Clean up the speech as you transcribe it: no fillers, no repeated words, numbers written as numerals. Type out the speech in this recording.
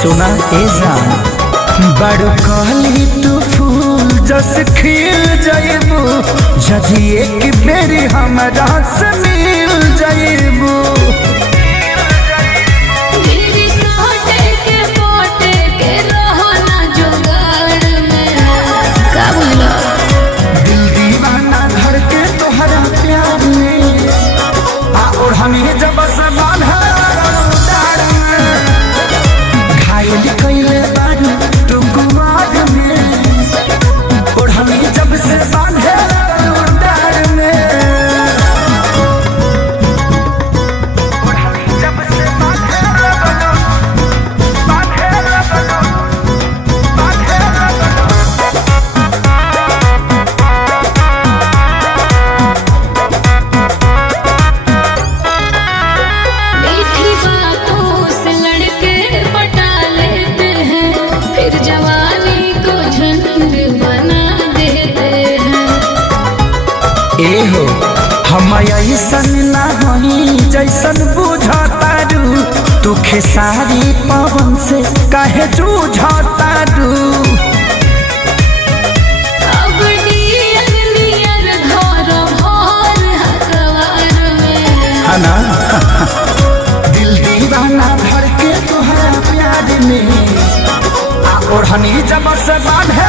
सुना ए जान बड़ कहली तू फूल जस खिल जाइबू जदि एक बेरी हमरा से मिल जाइबू। दिल दीवाना धर के तोहरा प्यार में और हमें जब से बांधा घायल कैले बारू तू गुआर में और हमें जब से बांधे डार में और हमें जब से ए हो हम ऐसन ना हई जैसन बुझतारू तू खेसारी पवन से काहे जूझतारू। है ना दिल दीवाना भर के तोहरा प्यार में और हनी जब से बांधे